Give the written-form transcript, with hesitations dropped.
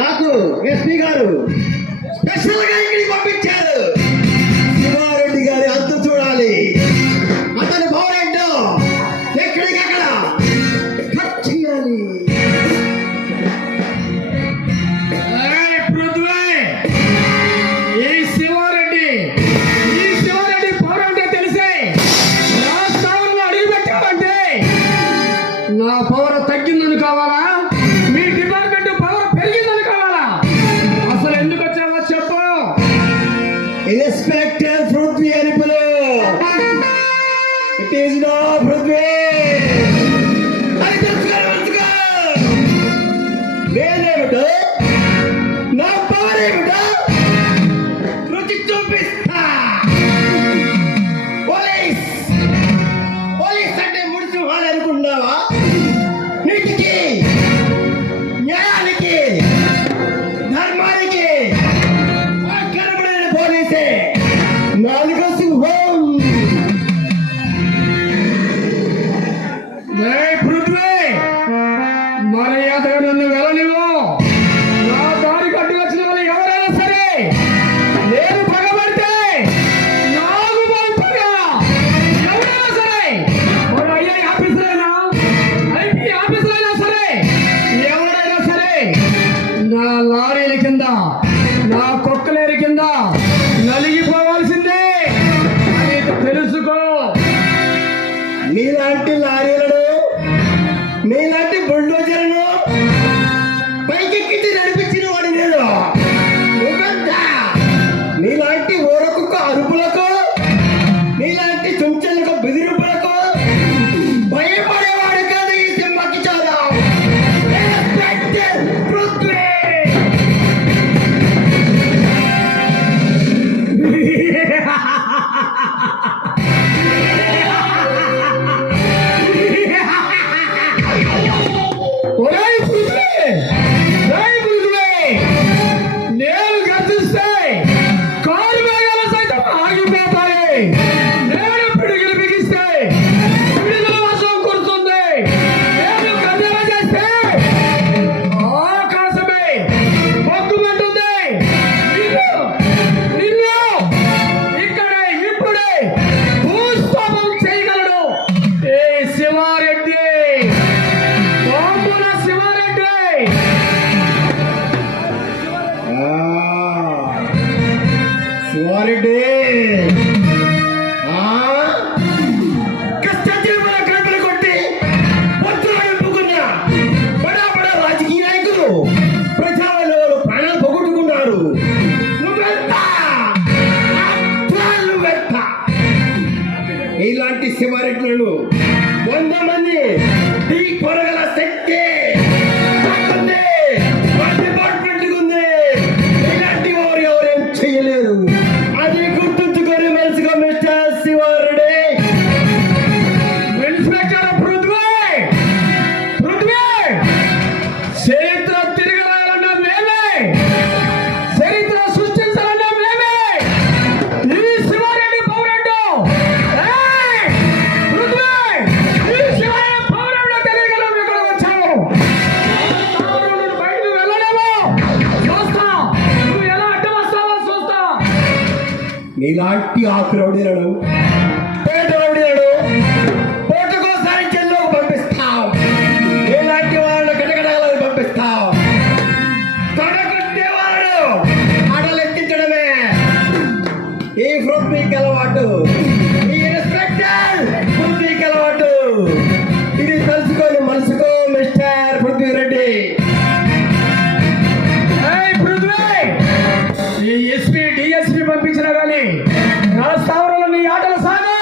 నాకు ఎస్పీ గారు స్పెషల్ గా ఇక్కడికి పంపించారు. శివారెడ్డి గారి అంతు చూడాలి. అతని పౌరేంటో ఎక్కడికక్కడ కట్ చేయాలి. ఈ శివారెడ్డి పౌరేంటో తెలిసే నా స్థానంలో అడిగి పెట్టాలంటే నా పవర్ తగ్గిందని కావాలా, మీ డిపార్ట్మెంట్ పవర్ పెరిగిందని కావాలా? అసలు ఎందుకు వచ్చావో చెప్పు. ఇన్స్పెక్టర్ పృథ్వీ అని పిలు. ఇట్ ఈస్ నో పృథ్వీ అని తెలుసుకో. నేనేమిటో నా పవర్ ఏమిటో రుచి చూపిస్తా. పోలీస్ అంటే ముడిచి వాళ్ళు అనుకున్నావా? నీతికి, న్యాయానికి, ధర్మానికి కనబడిన పోలీసే నాలుగో సింహం. పృథ్వీ, మర్యాదగా నన్ను వెళ్ళనివ్వు. నా దారికి అడ్డు వచ్చిన వాళ్ళు ఎవరైనా సరే నేను పగబడితే నాకు పంపగా ఎవరైనా సరే, వాడు ఐఐ ఆఫీసర్ అయినా ఐపీ ఆఫీసర్ అయినా సరే, ఎవరైనా సరే నా లారీల కింద, నా కుక్కలేరి కింద నలిగిపోవాల్సిందే. అది తెలుసుకో. నీలాంటి లారీలను, నీలాంటి బుల్డోజర్లను పైకెక్కించి నడిపించిన వాడి నేను. నువ్వెంతా? నీలాంటి ఊరకుక్క అరుపులకు, నీలాంటి చుంచెలకు బెదిరింపులకు భయపడేవాడు కాదు ఈ సింహకి చూద్దాం. పృథ్వీ. ఒరేయ్ పృథ్వీ, నేను గర్జిస్తే కారు వేగాలు సైతం ఆగిపోతాయి. నేను పిడుగులు బిగిస్తే పిడుగుల వర్షం కురుస్తుంది. నేను గర్జన చేస్తే ఆకాశమే మొక్కుమంటుంది. నిన్ను ఇక్కడే ఇప్పుడే భూస్థాపం చేయగలడు ఏ శివారెడ్డి. బాంబుల శివారెడ్డి. శివారెడ్డి కష్టజీవుల కడుపులు కొట్టి పొత్తులు నింపుకున్న బడా బడా రాజకీయ నాయకులు ప్రజలలో ప్రాణాలు పోగొట్టుకున్నారు. నువ్వెంత? నువ్వెంత? ఇలాంటి శివారెడ్డులను 100 మంది ఢీ కొరగల శక్తి ఉంది. మా డిపార్ట్మెంట్ ఉంది. ఇలాంటి వారు ఎవరేం చేయలేరు. అది గుర్తుంచుకొని మనసుగా మిస్టర్ శివారెడ్డి. ఇన్స్పెక్టర్ పృథ్వీ, చరిత్ర తిరగరాలన్న మేమే, చరిత్ర సృష్టించాలన్న మేమే. ఈ శివారెడ్డి పౌరేంటో, పృథ్వీ, ఈ శివారెడ్డి పౌరేంటో తెలియగలం. ఇక్కడ వచ్చాము. నువ్వు బయటకు వెళ్ళలేవు. చూస్తా, నువ్వు ఎలా అడ్డు వస్తావో చూస్తా. నీలాంటి ఆకు రౌడీలను, పేట రౌడీలను పూటకోసారి జైల్లోకి పంపిస్తావు. నీలాంటి వాళ్ళను గడగడాలను పంపిస్తావు. తొడగొట్టే వాళ్ళను అడలెత్తించడమే ఈ పృథ్వీకి అలవాటు. ఈ ఇన్స్పెక్టర్ పృథ్వీకి అలవాటు. ఇది తెలుసుకొని మనసుకో మిస్టర్ పృథ్వీ రెడ్డి. పృథ్వీ, ఈ ఎస్పీ డిఎస్పీ పంపించినా కానీ నా స్థావరంలో నీ ఆటలు సాగు.